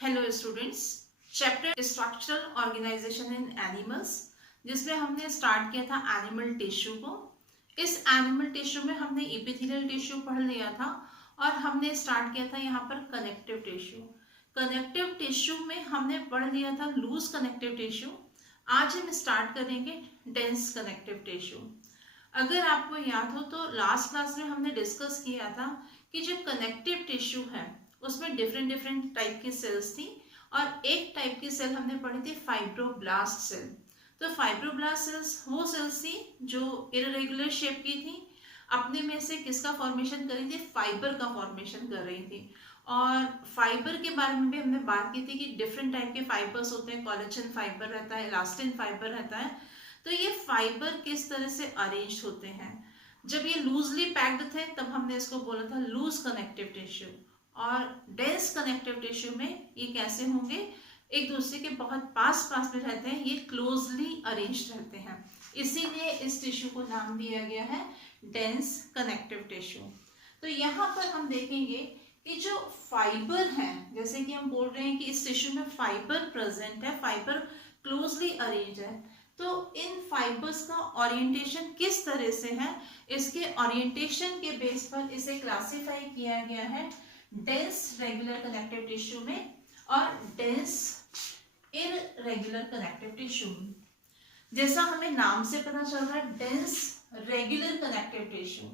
Hello students, chapter structural organisation in animals, जिसमें हमने start किया था एनिमल टिश्यू को। इस एनिमल टिश्यू में हमने एपिथेलियल टिश्यू पढ़ लिया था और हमने स्टार्ट किया था यहाँ पर कनेक्टिव टिश्यू। कनेक्टिव टिश्यू में हमने पढ़ लिया था लूज कनेक्टिव टिश्यू। आज हम स्टार्ट करेंगे डेंस कनेक्टिव टिश्यू। अगर आपको याद हो तो लास्ट क्लास में हमने डिस्कस किया था कि जो कनेक्टिव टिश्यू है उसमें डिफरेंट टाइप की सेल्स थी और एक टाइप की सेल हमने पढ़ी थी फाइब्रोब्लास्ट सेल। तो फाइब्रोब्लास्ट सेल्स वो सेल्स थी जो इरेगुलर शेप की थी, अपने में से किसका फॉर्मेशन कर रही थी, फाइबर का फॉर्मेशन कर रही थी। और फाइबर के बारे में भी हमने बात की थी कि डिफरेंट टाइप के फाइबर्स होते हैं, कोलेजन फाइबर रहता है, इलास्टिन फाइबर रहता है। तो ये फाइबर किस तरह से अरेंज होते हैं, जब ये लूजली पैक्ड थे तब हमने इसको बोला था लूज कनेक्टिव टिश्यू। और डेंस कनेक्टिव टिश्यू में ये कैसे होंगे, एक दूसरे के बहुत पास पास में रहते हैं, ये क्लोजली अरेंज्ड रहते हैं, इसीलिए इस टिश्यू को नाम दिया गया है डेंस कनेक्टिव टिश्यू। तो यहाँ पर हम देखेंगे कि जो फाइबर है, जैसे कि हम बोल रहे हैं कि इस टिश्यू में फाइबर प्रेजेंट है, फाइबर क्लोजली अरेंज है, तो इन फाइबर्स का ओरिएंटेशन किस तरह से है, इसके ओरिएंटेशन के बेस पर इसे क्लासिफाई किया गया है डेंस रेगुलर कनेक्टिव टिश्यू में और डेंस इररेगुलर कनेक्टिव टिश्यू में। जैसा हमें नाम से पता चल रहा है डेंस रेगुलर कनेक्टिव टिश्यू,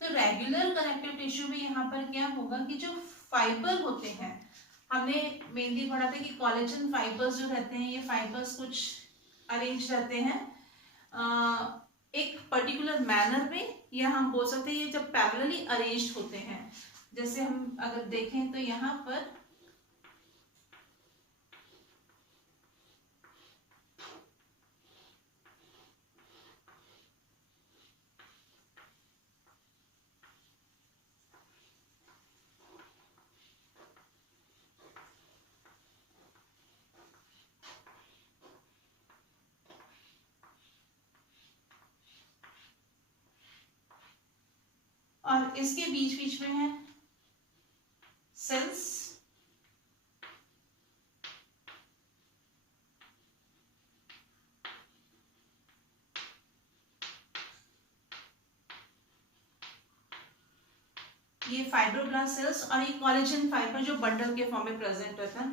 तो रेगुलर कनेक्टिव टिश्यू में यहाँ पर क्या होगा कि जो फाइबर होते हैं, हमने मेनली पढ़ा था कि कोलेजन फाइबर्स जो रहते हैं, ये फाइबर्स कुछ अरेंज रहते हैं एक पर्टिकुलर मैनर में, या हम बोल सकते हैं ये जब पैरेलली अरेंज्ड होते हैं। जैसे हम अगर देखें तो यहाँ पर और इसके बीच बीच में है सेल्स, ये फाइब्रोब्लास्ट सेल्स और ये कोलेजन फाइबर जो बंडल के फॉर्म में प्रेजेंट रहता है।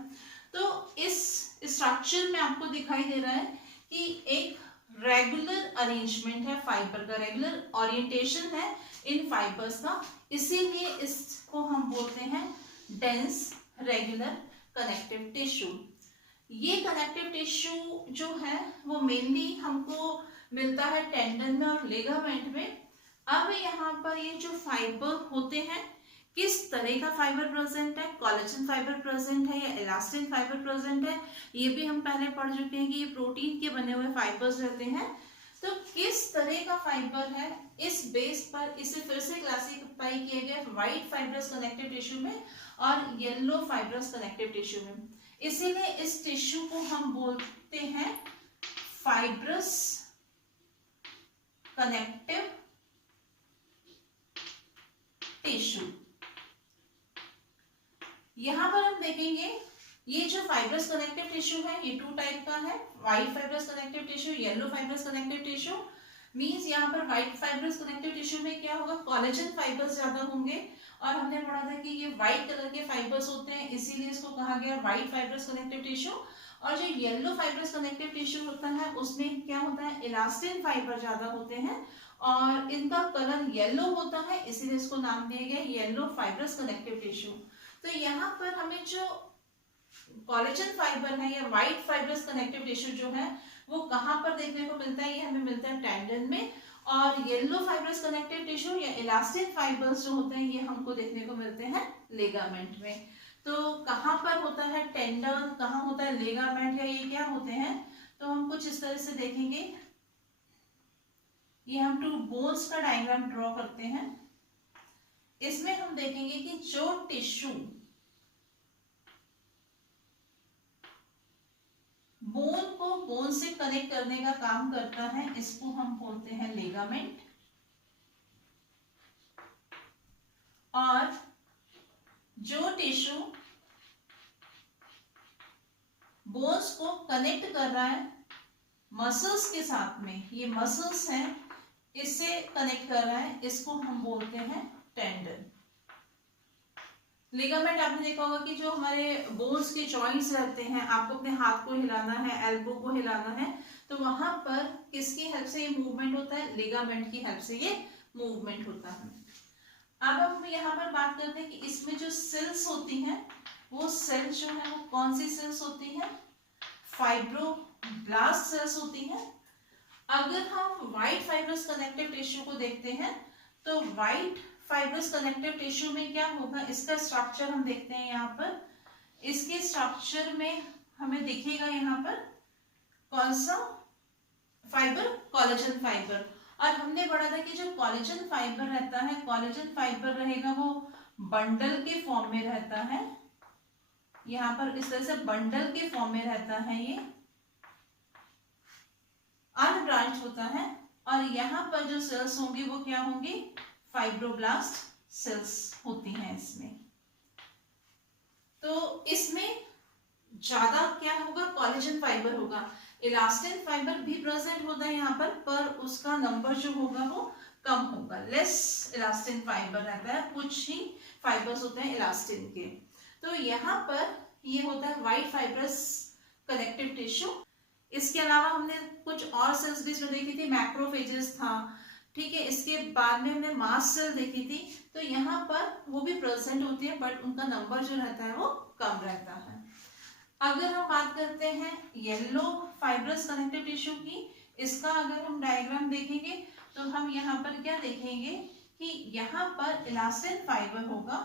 तो इस स्ट्रक्चर में आपको दिखाई दे रहा है कि एक रेगुलर अरेंजमेंट है फाइबर का, रेगुलर ओरिएंटेशन है इन फाइबर्स का, इसीलिए इसको हम बोलते हैं डेंस रेगुलर कनेक्टिव टिश्यू। ये कनेक्टिव टिश्यू जो है वो मेनली हमको मिलता है टेंडन में और लिगामेंट में। अब यहाँ पर ये जो फाइबर होते हैं, किस तरह का फाइबर प्रेजेंट है, कोलेजन फाइबर प्रेजेंट है या इलास्टिन फाइबर प्रेजेंट है, ये भी हम पहले पढ़ चुके हैं कि ये प्रोटीन के बने हुए फाइबर्स रहते हैं। तो किस तरह का फाइबर है, इस बेस पर इसे फिर से क्लासिफाई किया गया व्हाइट फाइब्रस कनेक्टिव टिश्यू में और येलो फाइब्रस कनेक्टिव टिश्यू में। इसीलिए इस टिश्यू को हम बोलते हैं फाइब्रस कनेक्टिव टिश्यू। यहां पर हम देखेंगे ये जो फाइब्रस कनेक्टिव टिश्यू है ये टू टाइप का है, white fibrous connective tissue, yellow fibrous connective tissue. Means यहाँ पर व्हाइट फाइब्रस कनेक्टिव टिश्यू में क्या होगा, कोलेजन फाइबर्स ज्यादा होंगे और हमने पढ़ा था कि ये व्हाइट कलर के फाइबर्स होते हैं, इसीलिए इसको कहा गया व्हाइट फाइब्रस कनेक्टिव टिश्यू। और जो येलो फाइब्रस कनेक्टिव टिश्यू होता है उसमें क्या होता है, इलास्टिन फाइबर ज्यादा होते हैं और इनका कलर येलो होता है, इसीलिए इसको नाम दिया गया येलो फाइब्रस कनेक्टिव टिश्यू। तो यहाँ पर हमें जो कोलेजन फाइबर है या व्हाइट फाइब्रस कनेक्टिव टिश्यू जो है वो कहाँ पर देखने को मिलता है, ये हमें मिलता है टेंडन में। और येलो फाइब्रस कनेक्टिव टिश्यू या इलास्टिन फाइबर्स जो होते हैं ये हमको देखने को मिलते हैं लिगामेंट में। तो कहाँ पर होता है टेंडन, कहाँ होता है लिगामेंट, या ये क्या होते हैं, तो हम कुछ इस तरह से देखेंगे। ये हम टू बोन्स का डायग्राम ड्रॉ करते हैं। इसमें हम देखेंगे कि जो टिश्यू बोन को बोन से कनेक्ट करने का काम करता है इसको हम बोलते हैं लिगामेंट, और जो टिश्यू बोन्स को कनेक्ट कर रहा है मसल्स के साथ में, ये मसल्स हैं, इससे कनेक्ट कर रहा है, इसको हम बोलते हैं टेंडन। लिगामेंट आपने देखा होगा कि जो हमारे बोन्स के जॉइंट्स रहते हैं, आपको अपने हाथ को हिलाना है, एल्बो को हिलाना है, तो वहां पर किसकी हेल्प से ये मूवमेंट होता है? लिगामेंट की हेल्प से ये मूवमेंट होता है। अब हम यहाँ पर बात करते हैं कि इसमें जो सेल्स होती हैं, वो सेल्स जो है वो कौन सी सेल्स होती हैं? फाइब्रोब्लास्ट सेल्स होती हैं। अगर हम व्हाइट फाइब्रस कनेक्टिव टिश्यू को देखते हैं तो व्हाइट फाइब्रस कनेक्टिव टिश्यू में क्या होगा, इसका स्ट्रक्चर हम देखते हैं यहाँ पर। इसके स्ट्रक्चर में हमें दिखेगा यहाँ पर कौन सा फाइबर? Collagen fibre. और हमने पढ़ा था कि जो कोलेजन फाइबर रहता है, कोलेजन फाइबर रहेगा वो बंडल के फॉर्म में रहता है, यहाँ पर इस तरह से बंडल के फॉर्म में रहता है, ये अनब्रांच होता है। और यहाँ पर जो सेल्स होंगी वो क्या होंगी? फाइब्रोब्लास्ट सेल्स होती हैं इसमें। तो इसमें ज्यादा क्या होगा? कोलेजन फाइबर होगा। इलास्टिन फाइबर भी प्रेजेंट होता है यहाँ पर उसका नंबर जो होगा वो कम होगा, लेस इलास्टिन फाइबर रहता है, कुछ ही फाइबर्स होते हैं इलास्टिन के। तो यहाँ पर ये होता है व्हाइट फाइब्रस कनेक्टिव टिश्यू। इसके अलावा हमने कुछ और सेल्स भी इसमें देखी थी, मैक्रोफेजेस था, ठीक है। इसके बाद में हमने मास्ट सेल देखी थी, तो यहाँ पर वो भी प्रेजेंट होती है, बट उनका नंबर जो रहता है वो कम रहता है। अगर हम बात करते हैं येलो फाइब्रस कनेक्टिव टिश्यू की, इसका अगर हम डायग्राम देखेंगे तो हम यहाँ पर क्या देखेंगे कि यहाँ पर इलास्टिन फाइबर होगा।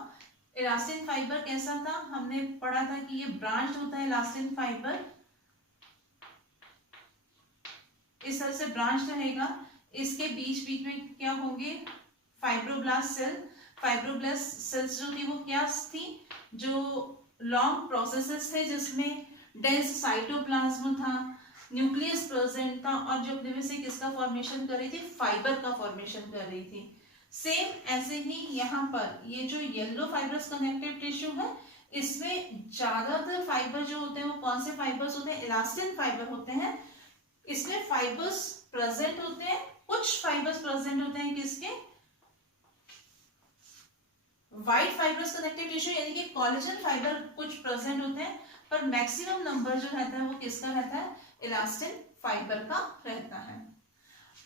इलास्टिन फाइबर कैसा था? हमने पढ़ा था कि ये ब्रांच होता है इलास्टिन फाइबर, इस तरह से ब्रांच रहेगा। इसके बीच बीच में क्या होंगे? Fibroblast cell. फाइब्रोब्लास्ट सेल्स जो थी वो क्या थी? जो लॉन्ग प्रोसेसेस थे जिसमें डेंस साइटोप्लाज्म था, न्यूक्लियस प्रेजेंट था, और जो अपने में से किसका फॉर्मेशन कर रही थी? फाइबर का फॉर्मेशन कर रही थी। सेम ऐसे ही यहाँ पर ये जो येलो फाइब्रस कनेक्टिव टिश्यू है, इसमें ज्यादातर फाइबर जो होते हैं वो कौन से फाइबर्स होते हैं? इलास्टिन फाइबर होते हैं। इसमें फाइबर्स प्रेजेंट होते हैं, कुछ फाइबर्स प्रेजेंट होते हैं किसके? व्हाइट फाइब्रस कनेक्टिव टिश्यू यानी कि कोलेजन फाइबर कुछ प्रेजेंट होते हैं, पर मैक्सिमम नंबर जो रहता है वो किसका रहता है? इलास्टिन फाइबर का रहता है।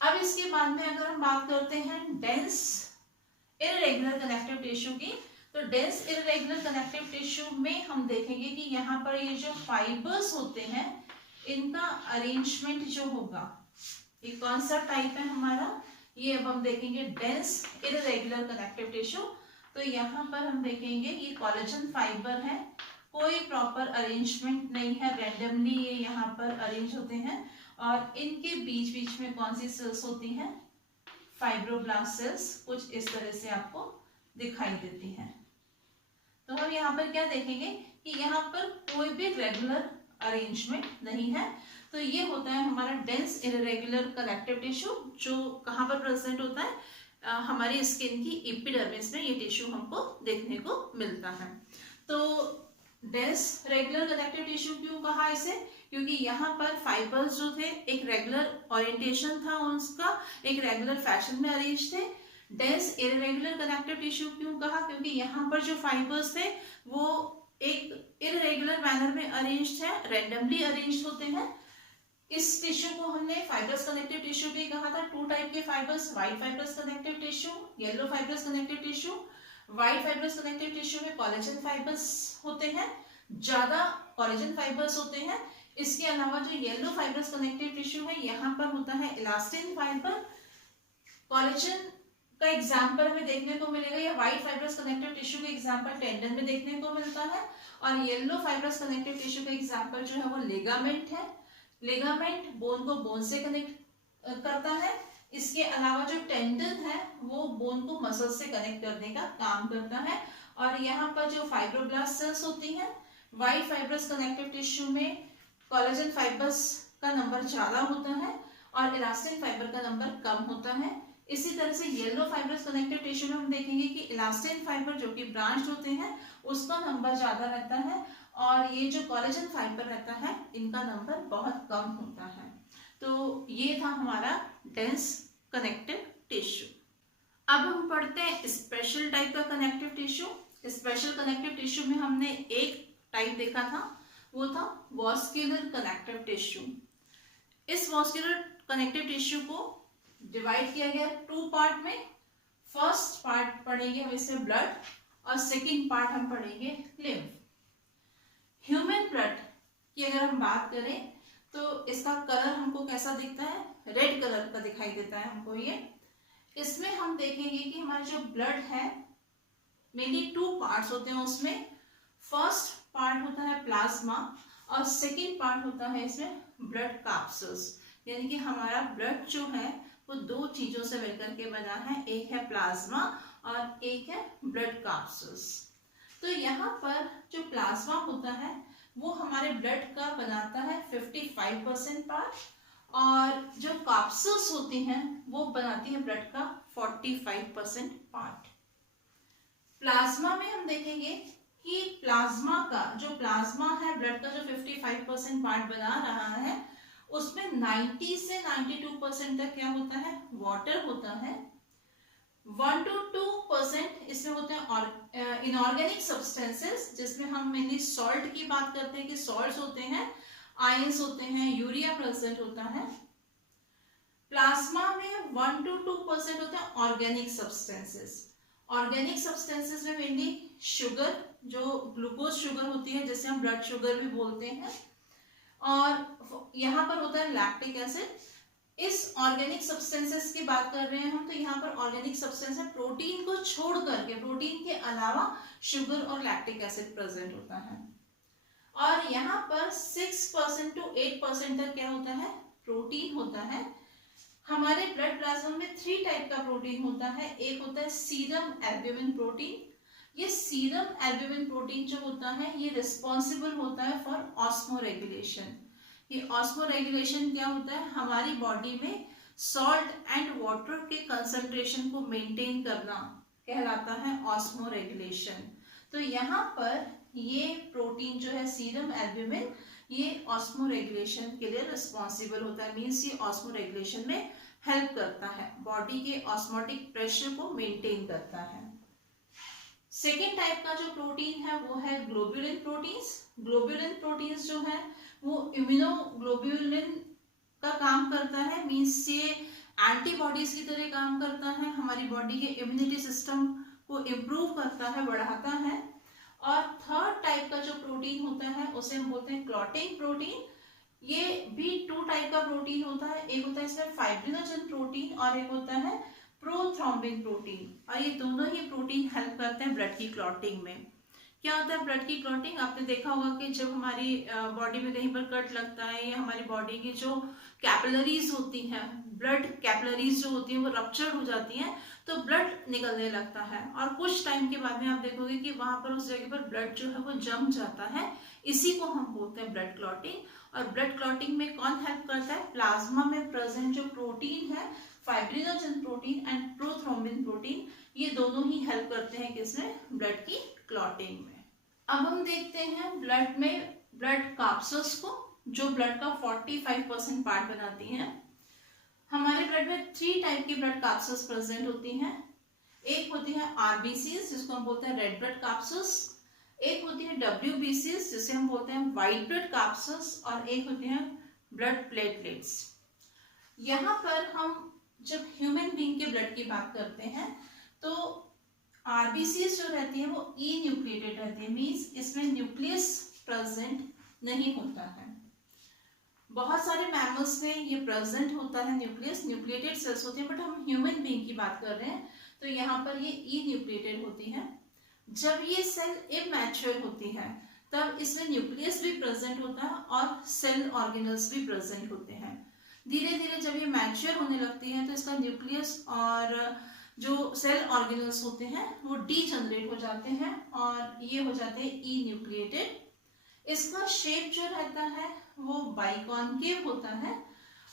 अब इसके बाद में अगर हम बात करते हैं डेंस इररेगुलर कनेक्टिव टिश्यू की, तो डेंस इररेगुलर कनेक्टिव टिश्यू में हम देखेंगे कि यहाँ पर ये जो फाइबर्स होते हैं इनका अरेंजमेंट जो होगा, ये कौन सा टाइप है हमारा? ये अब हम देखेंगे डेंस इररेगुलर कनेक्टिव टिश्यू। तो यहाँ पर हम देखेंगे ये कोलेजन फाइबर है, कोई प्रॉपर अरेंजमेंट नहीं है, रैंडमली ये यहाँ पर अरेंज होते हैं, और इनके बीच बीच में कौन सी सेल्स होती हैं? फाइब्रोब्लास्ट सेल्स कुछ इस तरह से आपको दिखाई देती हैं। तो हम यहाँ पर क्या देखेंगे कि यहाँ पर कोई भी रेगुलर अरेंजमेंट नहीं है। तो ये होता है हमारा डेंस इररेगुलर कनेक्टिव टिश्यू, जो कहाँ पर प्रेजेंट होता है? हमारी स्किन की एपिडर्मिस में ये टिश्यू हमको देखने को मिलता है। तो डेंस रेगुलर कनेक्टिव टिश्यू क्यों कहा इसे? क्योंकि यहाँ पर फाइबर्स जो थे एक रेगुलर ओरिएंटेशन था उसका, एक रेगुलर फैशन में अरेंज थे। डेंस इररेगुलर कनेक्टिव टिश्यू क्यों कहा? क्योंकि यहाँ पर जो फाइबर्स थे वो एक इररेगुलर मैनर में अरेंज्ड है, रैंडमली अरेंज्ड होते हैं। इस टिश्यू को हमने फाइब्रस कनेक्टिव टिश्यू भी कहा था। टू टाइप के fibres, white fibrous connective tissue, yellow fibrous connective tissue. White fibrous connective tissue में कोलेजन फाइबर्स होते हैं, ज्यादा कोलेजन फाइबर्स होते हैं। इसके अलावा जो येलो फाइब्रस कनेक्टिव टिश्यू है यहाँ पर होता है इलास्टिन फाइबर। कोलेजन का एग्जाम्पल में देखने को मिलेगा, या व्हाइट फाइब्रस कनेक्टिव टिश्यू का एग्जाम्पल टेंडन में देखने को मिलता है, और येलो फाइब्रस कनेक्टिव टिश्यू का एग्जाम्पल जो है वो लिगामेंट है। लिगामेंट बोन को बोन से कनेक्ट करता है। इसके अलावा जो टेंडन है वो बोन को मसल से कनेक्ट करने का काम करता है। और यहाँ पर जो फाइब्रोब्लास्ट सेल्स होती हैं, व्हाइट फाइब्रस कनेक्टिव टिश्यू में कोलेजन फाइबर्स का नंबर ज्यादा होता है और इलास्टिन फाइबर का नंबर कम होता है। इसी तरह से येलो फाइब्रस कनेक्टिव टिश्यू में हम देखेंगे कि इलास्टिन फाइबर जो कि ब्रांच होते हैं उसका नंबर ज्यादा रहता है, और ये जो कोलेजन फाइबर रहता है इनका नंबर बहुत कम होता है। तो ये था हमारा डेंस कनेक्टिव टिश्यू। अब हम पढ़ते हैं स्पेशल टाइप का connective tissue. Special connective tissue में हमने एक टाइप देखा था, वो था वॉस्कुलर कनेक्टिव टिश्यू। इस वॉस्कुलर कनेक्टिव टिश्यू को डिवाइड किया गया 2 पार्ट में। फर्स्ट पार्ट पढ़ेंगे हम इसमें ब्लड और सेकेंड पार्ट हम पढ़ेंगे लिम्फ। ह्यूमन ब्लड की अगर हम बात करें तो इसका कलर हमको कैसा दिखता है, रेड कलर का दिखाई देता है हमको ये। इसमें हम देखेंगे कि हमारा जो ब्लड है मेनली 2 पार्ट्स होते हैं उसमें। फर्स्ट पार्ट होता है प्लाज्मा और सेकेंड पार्ट होता है इसमें ब्लड कैप्सूल्स। यानी कि हमारा ब्लड जो है वो 2 चीजों से मिलकर के बना है, एक है प्लाज्मा और एक है ब्लड कैप्सूल्स। तो यहाँ पर जो प्लाज्मा होता है वो हमारे ब्लड का बनाता है 55% पार्ट, और जो कैप्सूल्स होती हैं वो बनाती है ब्लड का 45% पार्ट। प्लाज्मा में हम देखेंगे कि प्लाज्मा का जो प्लाज्मा है ब्लड का जो 55% पार्ट बना रहा है उसमें 90 से 92% तक क्या होता है, वाटर होता है। 1 to 2% इसमें होते हैं इनऑर्गेनिक सब्सटेंसेस, जिसमें हम मेनली सॉल्ट की बात करते हैं कि सॉल्ट्स होते हैं, आयंस होते हैं, यूरिया प्रेजेंट होता है। प्लाज्मा में 1 to 2% होते हैं ऑर्गेनिक सब्सटेंसेस। ऑर्गेनिक सब्सटेंसेस में मेनली शुगर, जो ग्लूकोज शुगर होती है जिसे हम ब्लड शुगर भी बोलते हैं, और यहाँ पर होता है लैक्टिक एसिड। इस ऑर्गेनिक सब्सटेंसेस की बात कर रहे हैं हम, तो यहाँ पर ऑर्गेनिक सब्सटेंस है प्रोटीन को छोड़ करके, प्रोटीन के अलावा शुगर और लैक्टिक एसिड प्रेजेंट होता है। और यहाँ पर 6% to 8% तक क्या होता है, प्रोटीन होता है। हमारे ब्लड प्लाज्मा में 3 टाइप का प्रोटीन होता है। एक होता है सीरम एल्ब्यूमिन प्रोटीन। ये सीरम एल्ब्यूमिन प्रोटीन जो होता है ये रिस्पॉन्सिबल होता है फॉर ऑस्मोरेगुलेशन। ये ऑस्मोरेगुलेशन क्या होता है, हमारी बॉडी में सॉल्ट एंड वाटर के कंसंट्रेशन को मेंटेन करना कहलाता है ऑस्मोरेगुलेशन। तो यहाँ पर ये प्रोटीन जो है सीरम एल्ब्यूमिन, ये ऑस्मोरेगुलेशन के लिए रिस्पॉन्सिबल होता है। मीन्स ये ऑस्मोरेगुलेशन में हेल्प करता है, बॉडी के ऑस्मोटिक प्रेशर को मेंटेन करता है। सेकेंड टाइप का जो प्रोटीन है वो है ग्लोब्यूलिन प्रोटीन्स। ग्लोब्यूलिन प्रोटीन्स जो है वो इम्यूनोग्लोब्यूलिन का काम करता है। मीन्स ये एंटीबॉडीज की तरह काम करता है, हमारी बॉडी के इम्यूनिटी सिस्टम को इम्प्रूव करता है, बढ़ाता है। और थर्ड टाइप का जो प्रोटीन होता है उसे हम बोलते हैं क्लॉटिंग प्रोटीन। ये भी 2 टाइप का प्रोटीन होता है। एक होता है इसमें फाइब्रिनोजन प्रोटीन और एक होता है प्रोथ्रोम्बिन प्रोटीन, और ये दोनों ही प्रोटीन हेल्प करते हैं ब्लड की क्लॉटिंग में। क्या होता है ब्लड की क्लॉटिंग, आपने देखा होगा कि जब हमारी बॉडी में कहीं पर कट लगता है या हमारी बॉडी की जो कैपिलरीज होती हैं, ब्लड कैपिलरीज जो होती हैं वो रप्चर हो जाती हैं तो ब्लड निकलने लगता है, और कुछ टाइम के बाद में आप देखोगे कि वहां पर उस जगह पर ब्लड जो है वो जम जाता है। इसी को हम बोलते हैं ब्लड क्लॉटिंग। और ब्लड क्लॉटिंग में कौन हेल्प करता है, प्लाज्मा में प्रेजेंट जो प्रोटीन है fibrinogen protein and prothrombin protein, ये दोनों ही हेल्प करते हैं किसमें, ब्लड की क्लॉटिंग में। अब हम देखते हैं ब्लड में ब्लड कैप्सूल्स को, जो ब्लड का 45% पार्ट बनाती हैं। हमारे ब्लड में 3 टाइप की ब्लड कैप्सूल्स प्रेजेंट होती हैं। एक होती है आरबीसीज जिसको हम बोलते हैं रेड ब्लड कैप्सूल्स, एक होती है डब्ल्यूबीसीज जिसे हम बोलते हैं व्हाइट ब्लड कैप्सूल्स, और एक होती है ब्लड प्लेटलेट्स। यहाँ पर हम जब ह्यूमन बीइंग के ब्लड की बात करते हैं तो आरबीसीज जो रहती है वो ई न्यूक्लिएटेड रहती है। मींस इसमें न्यूक्लियस प्रेजेंट नहीं होता है। बहुत सारे मैमल्स में ये प्रेजेंट होता है न्यूक्लियस, न्यूक्लिएटेड सेल्स होती है, बट हम ह्यूमन बीइंग की बात कर रहे हैं तो यहाँ पर ये ई न्यूक्लिएटेड होती है। जब ये सेल इमैच्योर होती है तब इसमें न्यूक्लियस भी प्रेजेंट होता है और सेल ऑर्गेनल्स भी प्रेजेंट होते हैं। धीरे धीरे जब ये मैच्योर होने लगती है तो इसका न्यूक्लियस और जो सेल ऑर्गेनल्स होते हैं वो डीजनरेट हो जाते हैं और ये हो जाते हैं ई न्यूक्लिएटेड। इसका शेप जो रहता है वो बाइकॉनकेव होता है,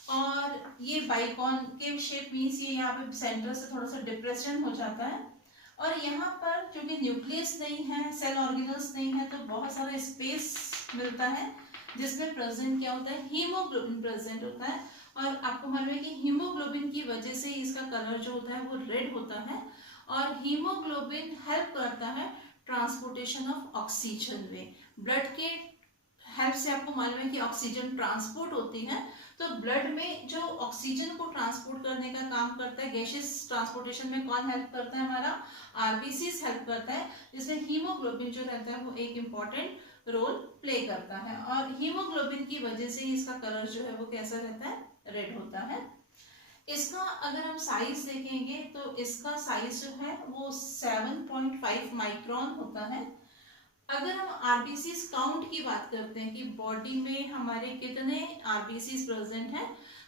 और ये बाइकॉनकेव शेप मीन्स ये यहाँ पे सेंटर से थोड़ा सा डिप्रेशन हो जाता है, और यहाँ पर क्योंकि न्यूक्लियस नहीं है, सेल ऑर्गेनल्स नहीं है, तो बहुत सारा स्पेस मिलता है जिसमें प्रेजेंट क्या होता है, हीमोग्लोबिन प्रेजेंट होता है। और आपको मालूम है कि हीमोग्लोबिन की वजह से इसका कलर जो होता है वो रेड होता है। और हीमोग्लोबिन हेल्प करता है ट्रांसपोर्टेशन ऑफ ऑक्सीजन में। ब्लड के हेल्प से आपको मालूम है कि ऑक्सीजन ट्रांसपोर्ट होती है, तो ब्लड में जो ऑक्सीजन को ट्रांसपोर्ट करने का काम करता है, गैसियस ट्रांसपोर्टेशन में कौन हेल्प करता है, हमारा आरबीसीज हेल्प करता है, जिसमें हीमोग्लोबिन जो रहता है वो एक इम्पॉर्टेंट रोल प्ले करता है। और हीमोग्लोबिन की वजह से इसका कलर जो है वो कैसा रहता है, रेड होता है। इसका अगर हम साइज देखेंगे तो इसका साइज जो है वो 7.5 माइक्रोन होता है। अगर हम आरबीसीज काउंट की बात करते हैं कि बॉडी में हमारे कितने आरबीसीज प्रेजेंट हैं,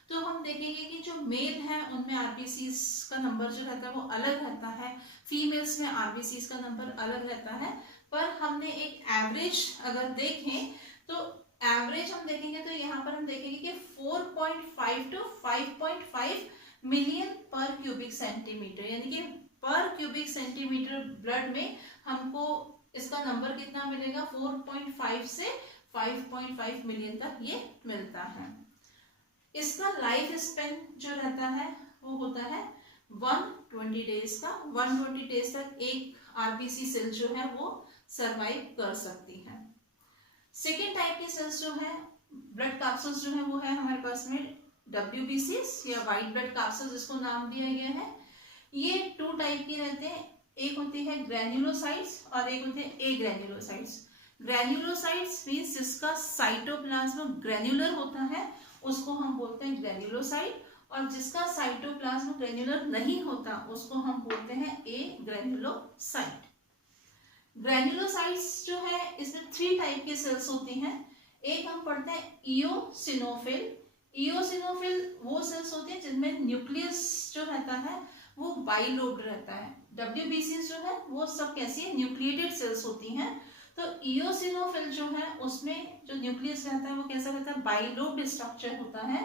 तो हम देखेंगे कि जो मेल है उनमें आरबीसीज का नंबर जो रहता है वो अलग रहता है, फीमेल्स में आरबीसीज का नंबर अलग रहता है। पर हमने एक एवरेज अगर देखें तो एवरेज हम देखेंगे तो यहाँ पर हम देखेंगे कि 4.5 to 5.5 मिलियन पर क्यूबिक सेंटीमीटर, यानी कि पर क्यूबिक सेंटीमीटर ब्लड में हमको इसका नंबर कितना मिलेगा, 4.5 से 5.5 मिलियन तक ये मिलता है। इसका लाइफ स्पेन जो रहता है वो होता है 120 डेज का। 120 डेज तक एक आरबीसी सेल जो है वो सरवाइव कर सकती है। सेकेंड टाइप की सेल्स जो है ब्लड कैप्सूल्स जो है वो है हमारे पास में डब्ल्यूबीसीज या व्हाइट ब्लड कैप्सूल्स, जिसको नाम दिया गया है। ये 2 टाइप की रहते हैं, एक होती है ग्रैन्युलोसाइट्स और एक होते हैं ए ग्रैन्युलोसाइट्स। ग्रैन्युलोसाइट्स मींस जिसका साइटोप्लाज्म ग्रैन्युलर होता है उसको हम बोलते हैं ग्रैन्युलोसाइट, और जिसका साइटोप्लाज्म ग्रैन्युलर नहीं होता उसको हम बोलते हैं ए ग्रैन्युलोसाइट। ग्रैन्युलोसाइट्स जो है इसमें 3 टाइप की सेल्स होती हैं। एक हम पढ़ते हैं इओसिनोफिल। इओसिनोफिल वो सेल्स होती हैं जिनमें न्यूक्लियस जो रहता है वो बाइलोब्ड रहता है। डब्ल्यूबीसी जो है वो सब कैसी है, न्यूक्लिएटेड सेल्स होती हैं। तो इओसिनोफिल जो है उसमें जो न्यूक्लियस रहता है वो कैसा रहता है, बाइलोब्ड स्ट्रक्चर होता है।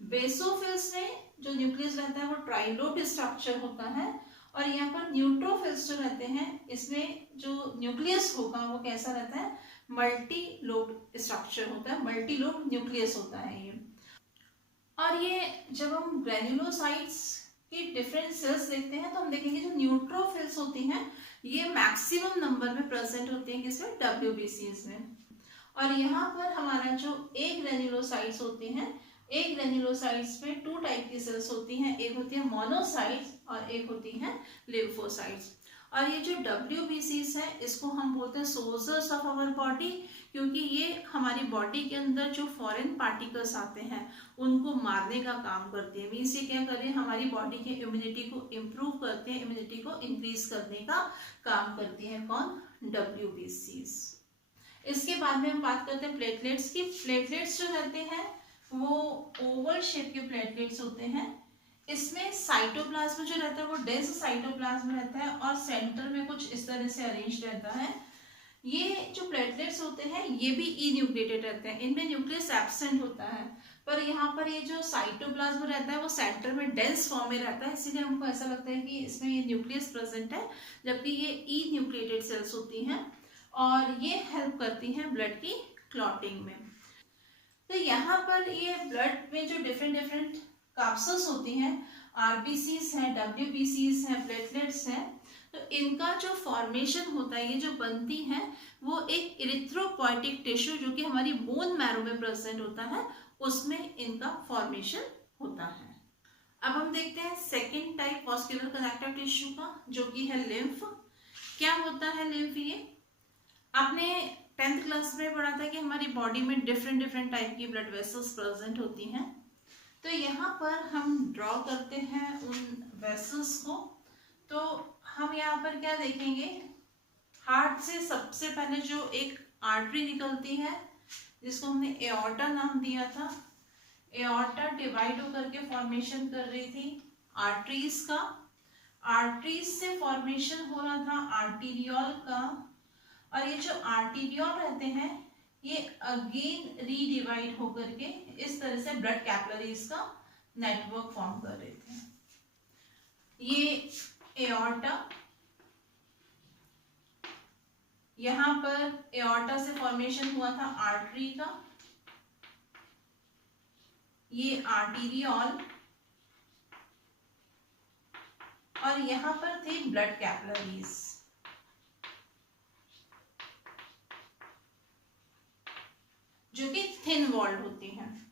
बेसोफिल्स में जो न्यूक्लियस रहता है वो ट्राइलोब्ड स्ट्रक्चर होता है। और यहाँ पर न्यूट्रोफिल्स जो रहते हैं इसमें जो न्यूक्लियस होगा वो कैसा रहता है, मल्टी लोब्ड स्ट्रक्चर होता है, मल्टी लोब्ड न्यूक्लियस होता है ये। और ये जब हम ग्रैन्युलोसाइट्स की डिफरेंट सेल्स देखते हैं तो हम देखेंगे जो न्यूट्रोफिल्स होती हैं ये मैक्सिमम नंबर में प्रेजेंट होती हैं किसमें, डब्ल्यूबीसीज में। और यहाँ पर हमारा जो ए ग्रैन्युलोसाइट्स होती हैं, ए ग्रैन्युलोसाइट्स में 2 टाइप की सेल्स होती हैं, एक होती है मोनोसाइट्स और एक होती है लिम्फोसाइट्स। और ये जो डब्ल्यूबीसीज है इसको हम बोलते हैं सोल्जर्स ऑफ आवर बॉडी, क्योंकि ये हमारी बॉडी के अंदर जो फॉरेन पार्टिकल्स आते हैं उनको मारने का काम करती है। मीन्स ये क्या कर रहे हैं, हमारी बॉडी की इम्यूनिटी को इम्प्रूव करते हैं, इम्यूनिटी को इंक्रीज करने का काम करती है कौन, डब्ल्यूबीसीज। इसके बाद में हम बात करते हैं प्लेटलेट्स की। प्लेटलेट्स जो रहते हैं वो ओवल शेप के प्लेटलेट्स होते हैं। इसमें साइटोप्लाज्म जो रहता है वो डेंस साइटोप्लाज्म रहता है और सेंटर में कुछ इस तरह से अरेंज रहता है। ये जो प्लेटलेट्स होते हैं ये भी ई न्यूक्लिएटेड रहते हैं, इनमें न्यूक्लियस एब्सेंट होता है, पर यहाँ पर ये जो साइटोप्लाज्म रहता है वो सेंटर में डेंस फॉर्म में रहता है, इसीलिए हमको ऐसा लगता है कि इसमें ये न्यूक्लियस प्रेजेंट है, जबकि ये ई न्यूक्लिएटेड सेल्स होती हैं और ये हेल्प करती हैं ब्लड की क्लॉटिंग में। तो यहाँ पर ये ब्लड में जो डिफरेंट कैप्सूल्स होती हैं, आरबीसीज हैं, डब्ल्यूबीसीज हैं, प्लेटलेट्स हैं, तो इनका जो फॉर्मेशन होता है, ये जो बनती है वो एक इरिथ्रोपोइटिक टिश्यू जो कि हमारी बोन मैरो में प्रेजेंट होता है उसमें इनका फॉर्मेशन होता है। अब हम देखते हैं second type vascular connective tissue का, जो कि है लिम्फ। क्या होता है लिम्फ, ये आपने 10th क्लास में पढ़ा था कि हमारी बॉडी में डिफरेंट टाइप की ब्लड वेसल्स प्रेजेंट होती हैं। तो यहाँ पर हम ड्रॉ करते हैं उन वेसल्स को। तो हम यहाँ पर क्या देखेंगे, हार्ट से सबसे पहले जो एक आर्टरी निकलती है जिसको हमने एओर्टा नाम दिया था, एओर्टा डिवाइड होकर के फॉर्मेशन कर रही थी आर्टरीज का, आर्टरीज से फॉर्मेशन हो रहा था आर्टीरियोल का, और ये जो आर्टीरियोल रहते हैं ये अगेन रीडिवाइड होकर के इस तरह से ब्लड कैपिलरीज का नेटवर्क फॉर्म कर रहे थे। ये एओर्टा, यहाँ पर एओर्टा से फॉर्मेशन हुआ था आर्टरी का, ये आर्टीरियोल, और यहाँ पर थे ब्लड कैपिलरीज, जो कि थिन वॉल्ड होती हैं।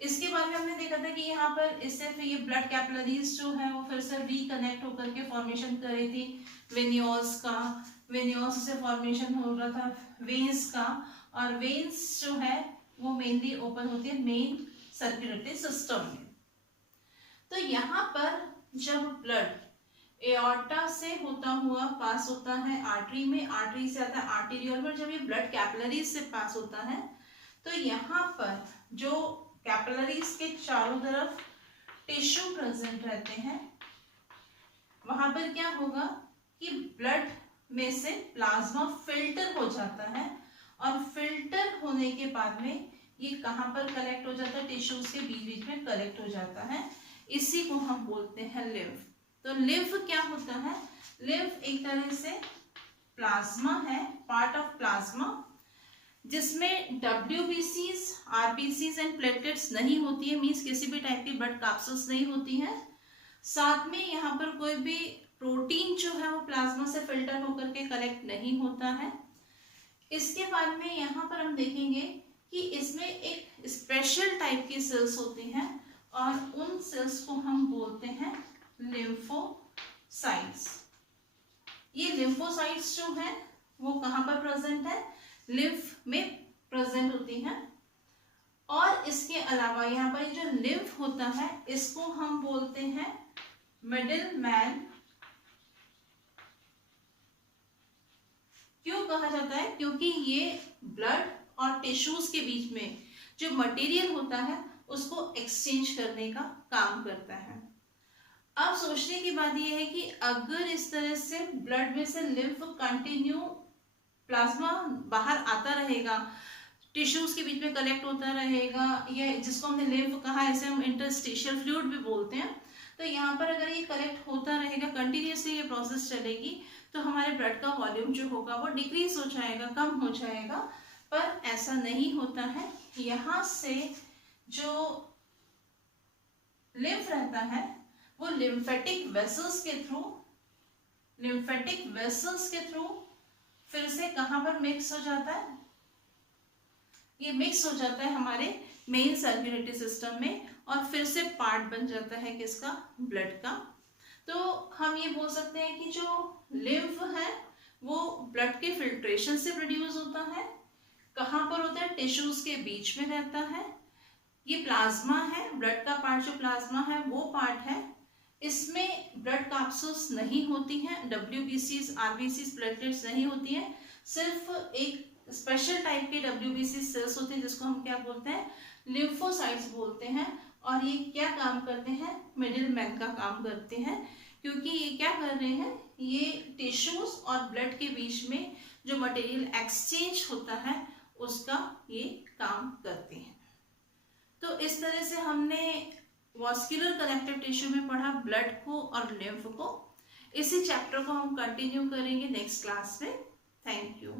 इसके बाद में हमने देखा था कि यहाँ पर इससे फिर ये ब्लड कैपिलरीज जो है वो फिर से रिकनेक्ट होकर के फॉर्मेशन कर रही थी वेन्यूल्स का, वेन्यूल्स से फॉर्मेशन हो रहा था वेन्स का, और वेन्स जो है वो मेनली ओपन होती है मेन सर्कुलेटरी सिस्टम में। तो यहाँ पर जब ब्लड एओर्टा से होता हुआ पास होता है आर्टरी में, आर्टरी से आता है आर्टीरियोल में, जब ये ब्लड कैपिलरीज से पास होता है तो यहाँ पर जो कैपिलरीज के चारों तरफ टिश्यू प्रेजेंट रहते हैं, वहां पर क्या होगा कि ब्लड में से प्लाज्मा फिल्टर हो जाता है, और फिल्टर होने के बाद में ये कहाँ पर कलेक्ट हो जाता है, टिश्यूज के बीच बीच में कलेक्ट हो जाता है। इसी को हम बोलते हैं लिम्फ। तो लिम्फ क्या होता है, लिम्फ एक तरह से प्लाज्मा है, पार्ट ऑफ प्लाज्मा, जिसमें WBCs, RBCs एंड प्लेटलेट्स नहीं होती है, मीन्स किसी भी टाइप की ब्लड कैप्सूल्स नहीं होती है। साथ में यहाँ पर कोई भी प्रोटीन जो है वो प्लाज्मा से फिल्टर होकर के कलेक्ट नहीं होता है। इसके बाद में यहाँ पर हम देखेंगे कि इसमें एक स्पेशल टाइप की सेल्स होती हैं, और उन सेल्स को हम बोलते हैं लिम्फोसाइट्स। ये लिम्फोसाइट्स जो है वो कहाँ पर प्रेजेंट है, लिम्फ में प्रेजेंट होती हैं। और इसके अलावा यहाँ पर जो लिम्फ होता है इसको हम बोलते हैं मिडिल मैन। क्यों कहा जाता है, क्योंकि ये ब्लड और टिश्यूज के बीच में जो मटेरियल होता है उसको एक्सचेंज करने का काम करता है। अब सोचने की बात यह है कि अगर इस तरह से ब्लड में से लिम्फ कंटिन्यू प्लाज्मा बाहर आता रहेगा, टिश्यूज के बीच में कलेक्ट होता रहेगा, ये जिसको हमने लिम्फ कहा, ऐसे हम इंटरस्टिशियल फ्लूइड भी बोलते हैं। तो यहाँ पर अगर ये कलेक्ट होता रहेगा, कंटिन्यूसली ये प्रोसेस चलेगी, तो हमारे ब्लड का वॉल्यूम जो होगा वो डिक्रीज हो जाएगा, कम हो जाएगा। पर ऐसा नहीं होता है। यहाँ से जो लिम्फ रहता है वो लिम्फेटिक वेसल्स के थ्रू फिर से कहां पर मिक्स हो जाता है, ये मिक्स हो जाता है हमारे मेन सर्कुलेटरी सिस्टम में, और फिर से पार्ट बन जाता है किसका, ब्लड का। तो हम ये बोल सकते हैं कि जो लिम्फ है वो ब्लड के फिल्ट्रेशन से प्रोड्यूस होता है। कहां पर होता है, टिश्यूज के बीच में रहता है। ये प्लाज्मा है, ब्लड का पार्ट जो प्लाज्मा है वो पार्ट है। इसमें ब्लड कैप्सूल्स नहीं होती हैं, WBCs, RBCs, प्लेटलेट्स नहीं होती हैं, सिर्फ एक स्पेशल टाइप के WBC सेल्स होते हैं जिसको हम क्या बोलते हैं, लिम्फोसाइट्स बोलते हैं। और ये क्या काम करते हैं, मिडिल मैन का काम करते हैं, क्योंकि ये क्या कर रहे हैं, ये टिश्यूज और ब्लड के बीच में जो मटेरियल एक्सचेंज होता है उसका ये काम करते हैं। तो इस तरह से हमने वॉस्कुलर कनेक्टिव टिश्यू में पढ़ा ब्लड को और लिम्फ को। इसी चैप्टर को हम कंटिन्यू करेंगे नेक्स्ट क्लास में। Thank you.